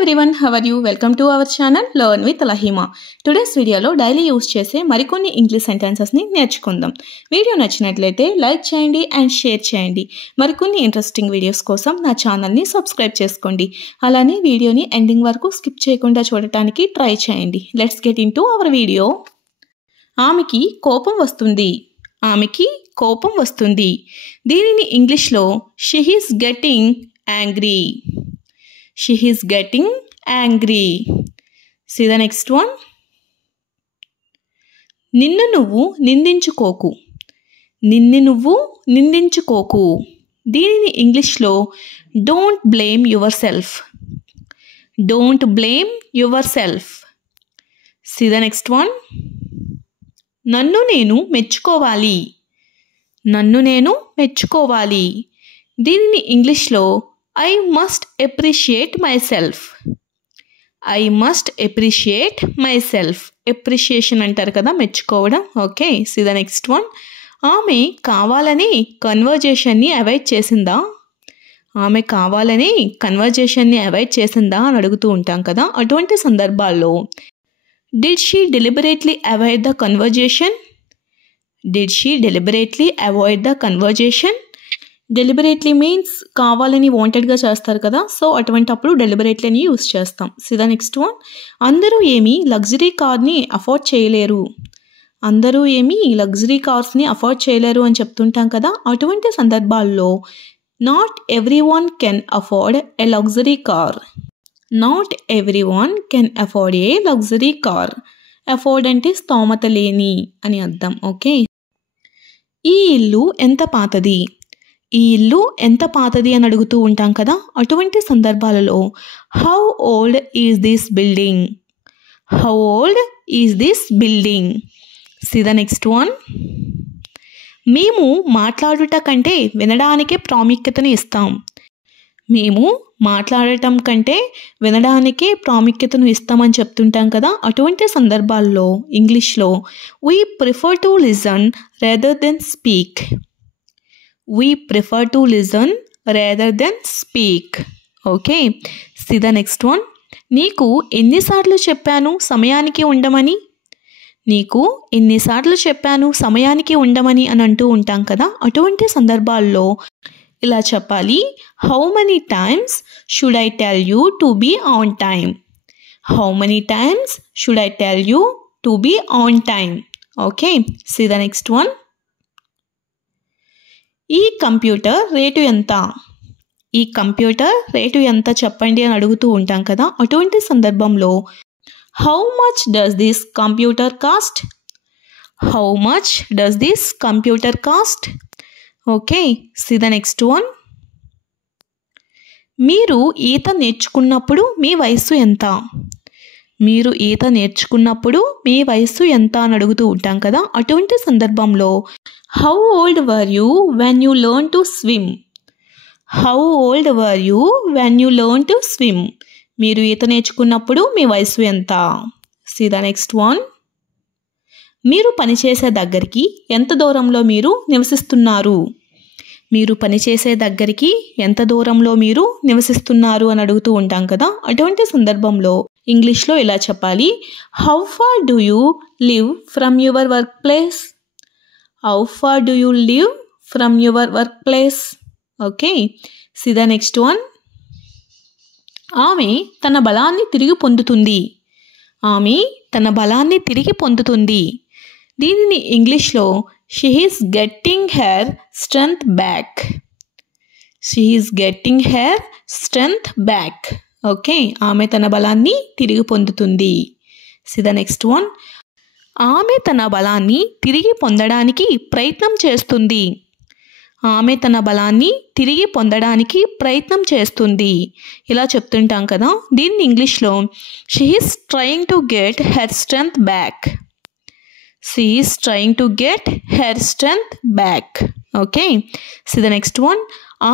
everyone, how are you? Welcome to our channel Learn with Lahima. Today's video లో daily use చేసే మరికొన్ని English sentences ని నేర్చుకుందాం. Video నచ్చినట్లయితే లైక్ చేయండి అండ్ షేర్ చేయండి. మరికొన్ని ఇంట్రెస్టింగ్ వీడియోస్ కోసం నా ఛానల్ ని సబ్స్క్రైబ్ చేసుకోండి. అలానే వీడియోని ఎండింగ్ వరకు స్కిప్ చేయకుండా చూడటానికి ట్రై చేయండి. Let's get into hour video. ఆమెకి కోపం వస్తుంది. ఆమెకి కోపం వస్తుంది. దీనిని ఇంగ్లీష్లో she is getting angry. She is getting angry. See the next one. నిన్ను నువ్వు నిందించుకోకు. నిన్ను నువ్వు నిందించుకోకు. దీనిని ఇంగ్లీష్లో don't blame your self. Don't blame your self. See the next one. నన్ను నేను మెచ్చుకోవాలి. నన్ను నేను మెచ్చుకోవాలి. దీనిని ఇంగ్లీష్లో I must appreciate myself. I must appreciate myself. Appreciation అంటారు కదా, మెచ్చుకోవడం. Okay, see the next one. ఆమె కావాలని కన్వర్జేషన్ని అవాయిడ్ చేసిందా? ఆమె కావాలని కన్వర్జేషన్ని అవాయిడ్ చేసిందా అని అడుగుతూ ఉంటాం కదా. అటువంటి సందర్భాల్లో did she deliberately avoid the conversation? Did she deliberately avoid the conversation? Deliberately means కావాలని వాంటెడ్గా చేస్తారు కదా, సో అటువంటి అప్పుడు డెలిబరేట్లీ అని యూస్ చేస్తాం. C the next one. అందరూ ఏమీ లగ్జరీ కార్ని అఫోర్డ్ చేయలేరు. అందరూ ఏమీ లగ్జరీ కార్స్ని అఫోర్డ్ చేయలేరు అని చెప్తుంటాం కదా. అటువంటి సందర్భాల్లో not every one can afford a luxury car. Not every one can afford A luxury car. Afford అంటే స్తోమత లేని అని అర్థం. ఓకే. ఈ ఇల్లు ఎంత పాతది. ఈ ఇల్లు ఎంత పాతది అని అడుగుతూ ఉంటాం కదా. అటువంటి సందర్భాలలో how old is this building. How old is this building. C the next one. మేము మాట్లాడుట కంటే వినడానికే ప్రాముఖ్యతను ఇస్తాం. మేము మాట్లాడటం కంటే వినడానికే ప్రాముఖ్యతను ఇస్తామని చెప్తుంటాం కదా. అటువంటి సందర్భాల్లో ఇంగ్లీష్లో we prefer to listen rather than speak. We prefer to listen rather than speak. Okay. See the next one. నీకు ఎన్నిసార్లు చెప్పాను సమయానికి ఉండమని. నీకు ఎన్నిసార్లు చెప్పాను సమయానికి ఉండమని అని అంటూ ఉంటాం కదా. అటువంటి సందర్భాల్లో ఇలా చెప్పాలి. How many times should I tell you to be on time. How many times should I tell you to be on time. Okay. See the next one. ఈ కంప్యూటర్ రేటు ఎంత. ఈ కంప్యూటర్ రేటు ఎంత చెప్పండి అని అడుగుతూ ఉంటాం కదా. అటువంటి సందర్భంలో how much does this computer cost. How much does this computer cost. Okay. See the next one. మీరు ఈత నేర్చుకున్నప్పుడు మీ వయస్సు ఎంత. మీరు ఈత నేర్చుకున్నప్పుడు మీ వయస్సు ఎంత అని అడుగుతూ ఉంటాం కదా. అటువంటి సందర్భంలో how old were you when you learn to swim. How old were you when you learn to swim. మీరు ఈత నేర్చుకున్నప్పుడు మీ వయస్సు ఎంత. C the next one. మీరు పనిచేసే దగ్గరికి ఎంత దూరంలో మీరు నివసిస్తున్నారు. మీరు పనిచేసే దగ్గరికి ఎంత దూరంలో మీరు నివసిస్తున్నారు అని అడుగుతూ ఉంటాం కదా. అటువంటి సందర్భంలో ఇంగ్లీష్లో ఇలా చెప్పాలి. How far do you live from your work place. How far do you live from your work place. Okay. See the next one. ఆమె తన బలాన్ని తిరిగి పొందుతుంది. ఆమె తన బలాన్ని తిరిగి పొందుతుంది. దీనిని ఇంగ్లీష్లో she is getting her strength back. she is getting her strength back. Okay. ఆమె తన బలాన్ని తిరిగి పొందుతుంది. See the next one. ఆమె తన బలాన్ని తిరిగి పొందడానికి ప్రయత్నం చేస్తుంది. ఆమె తన బలాన్ని తిరిగి పొందడానికి ప్రయత్నం చేస్తుంది ఇలా చెప్తుంటాం కదా. దీన్ని ఇంగ్లీష్లో she is trying to get her strength back. She is trying to get her strength back. Okay. See the next one.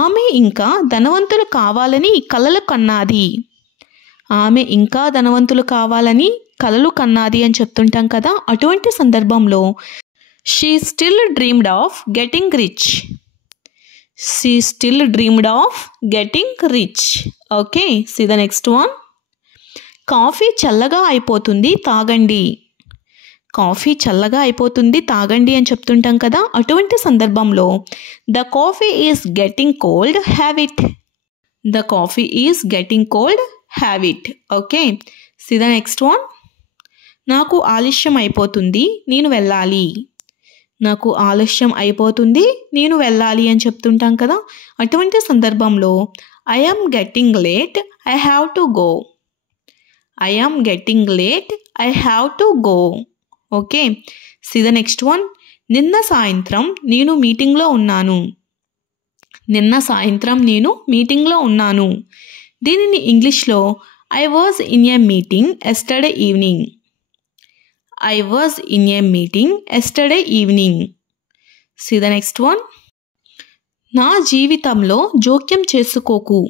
ఆమె ఇంకా ధనవంతులు కావాలని కలలు కన్నది. ఆమె ఇంకా ధనవంతులు కావాలని కలలు కన్నది అని చెప్తుంటాం కదా. అటువంటి సందర్భంలో she still dreamed of getting rich. She still dreamed of getting rich. Okay, see the next one. Coffee చల్లగా అయిపోతుంది తాగండి. కాఫీ చల్లగా అయిపోతుంది తాగండి అని చెప్తుంటాం కదా, అటువంటి సందర్భంలో the coffee is getting cold, have it. The coffee is getting cold, have it. Okay, see the next one. నాకు ఆలస్యం అయిపోతుంది, నేను వెళ్ళాలి. నాకు ఆలస్యం అయిపోతుంది, నేను వెళ్ళాలి అని చెప్తుంటాం కదా, అటువంటి సందర్భంలో I am getting late, I have to go. I am getting late, I have to go. Okay, see the next one. నిన్న సాయంత్రం నేను మీటింగ్లో ఉన్నాను. నిన్న సాయంత్రం నేను మీటింగ్లో ఉన్నాను. దీనిని ఇంగ్లీష్లో I was in a meeting yesterday evening. I was in a meeting yesterday evening. See the next one. నా జీవితంలో జోక్యం చేసుకోకు.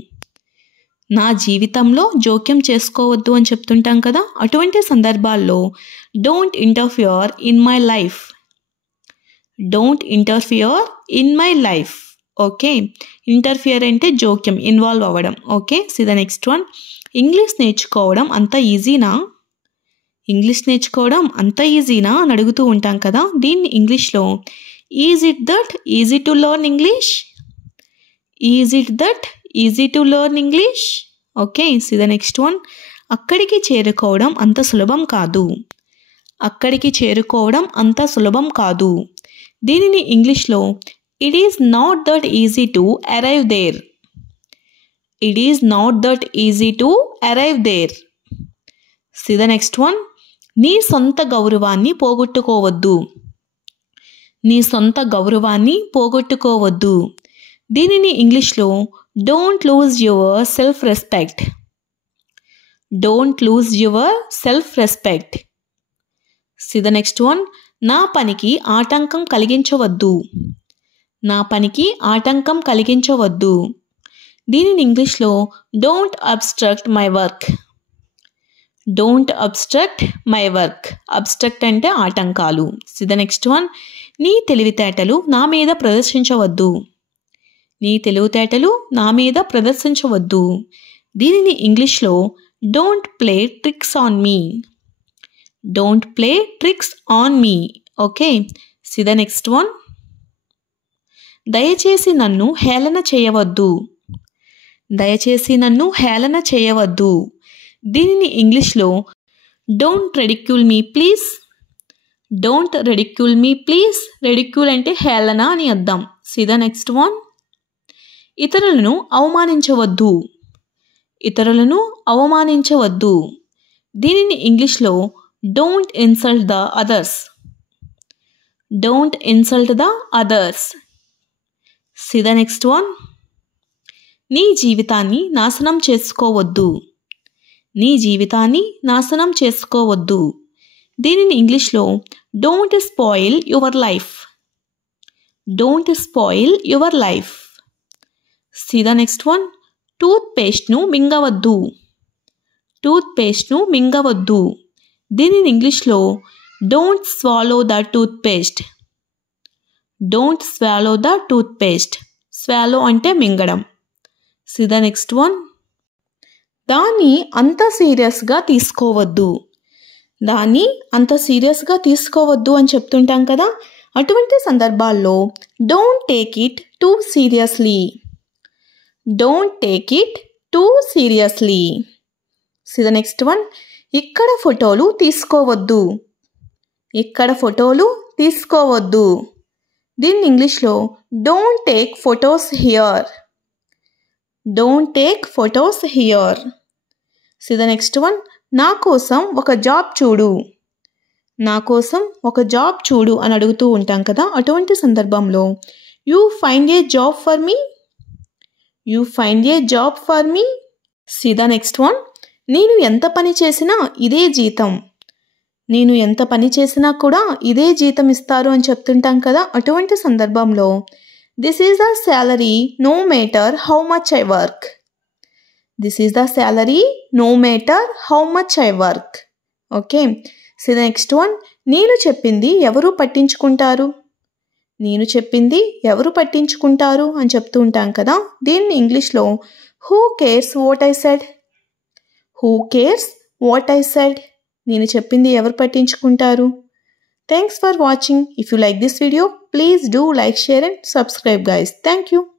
నా జీవితంలో జోక్యం చేసుకోవద్దు అని చెప్తుంటాం కదా, అటువంటి సందర్భాల్లో don't interfere in my life. Don't interfere in my life. Okay, interfere అంటే జోక్యం, ఇన్వాల్వ్ అవ్వడం. Okay, see the next one. English నేర్చుకోవడం అంత ఈజీనా? ఇంగ్లీష్ నేర్చుకోవడం అంత ఈజీనా అని అడుగుతూ ఉంటాం కదా, దీన్ని ఇంగ్లీష్లో is it that easy to learn English? Is it that easy to learn English? Okay, see the next one. అక్కడికి చేరుకోవడం అంత సులభం కాదు. అక్కడికి చేరుకోవడం అంత సులభం కాదు. దీనిని ఇంగ్లీష్లో it is not that easy to arrive there. It is not that easy to arrive there. See the next one. నీ సొంత గౌరవాన్ని పోగొట్టుకోవద్దు. నీ సొంత గౌరవాన్ని పోగొట్టుకోవద్దు. దీనిని ఇంగ్లీష్లో don't lose your self respect. Don't lose your self respect. See the next one. నా పనికి ఆటంకం కలిగించవద్దు. నా పనికి ఆటంకం కలిగించవద్దు. దీనిని ఇంగ్లీష్లో don't obstruct my work. Don't obstruct my work. Obstruct అంటే ఆటంకాలు. See the next one. నీ తెలివితేటలు నా మీద ప్రదర్శించవద్దు. నీ తెలివితేటలు నా మీద ప్రదర్శించవద్దు. దీనిని ఇంగ్లీష్లో don't play tricks on me. Don't play tricks on me. Okay, see the next one. దయచేసి నన్ను హేళన చేయవద్దు. దయచేసి నన్ను హేళన చేయవద్దు. దీనిని ఇంగ్లీష్లో don't ridicule me please. Don't ridicule me please. Ridicule అంటే హేళన అని అర్థం. See the next one. ఇతరులను అవమానించవద్దు. ఇతరులను అవమానించవద్దు. దీనిని ఇంగ్లీష్లో don't insult the others. Don't insult the others. See the next one. నీ జీవితాన్ని నాశనం చేసుకోవద్దు. నీ జీవితాన్ని నాశనం చేసుకోవద్దు. దీనిని ఇంగ్లీష్లో don't spoil your life. Don't spoil your life. See the next one. టూత్పేస్ట్ను మింగవద్దు. టూత్పేస్ట్ను మింగవద్దు. దీనిని ఇంగ్లీష్లో don't swallow the toothpaste. Don't swallow the toothpaste. Swallow అంటే మింగడం. See the next one. దాన్ని అంత సీరియస్గా తీసుకోవద్దు. దాన్ని అంత సీరియస్గా తీసుకోవద్దు అని చెప్తుంటాం కదా, అటువంటి సందర్భాల్లో don't take it too seriously. Don't take it too seriously. See the next one. ఇక్కడ ఫోటోలు తీసుకోవద్దు. ఇక్కడ ఫోటోలు తీసుకోవద్దు. దీన్ని ఇంగ్లీష్లో don't take photos here. Don't take photos here. See the next one. నా కోసం ఒక జాబ్ చూడు. నా కోసం ఒక జాబ్ చూడు అని అడుగుతూ ఉంటాం కదా, అటువంటి సందర్భంలో you find a job for me. You find a job for me. See the next one. నేను ఎంత పని చేసినా ఇదే జీతం. నేను ఎంత పని చేసినా కూడా ఇదే జీతం ఇస్తారు అని చెప్తుంటాం కదా, అటువంటి సందర్భంలో this is the salary no matter how much I work. This is the salary no matter how much I work. Okay, so the next one. నేను చెప్పింది ఎవరు పట్టించుకుంటారు. నేను చెప్పింది ఎవరు పట్టించుకుంటారు అని చెప్తూ ఉంటాం కదా, దీన్ని ఇంగ్లీష్లో who cares what I said. Who cares what I said, నేను చెప్పింది ఎవరు పట్టించుకుంటారు? Thanks for watching. If you like this video, please do like, share and subscribe guys. Thank you.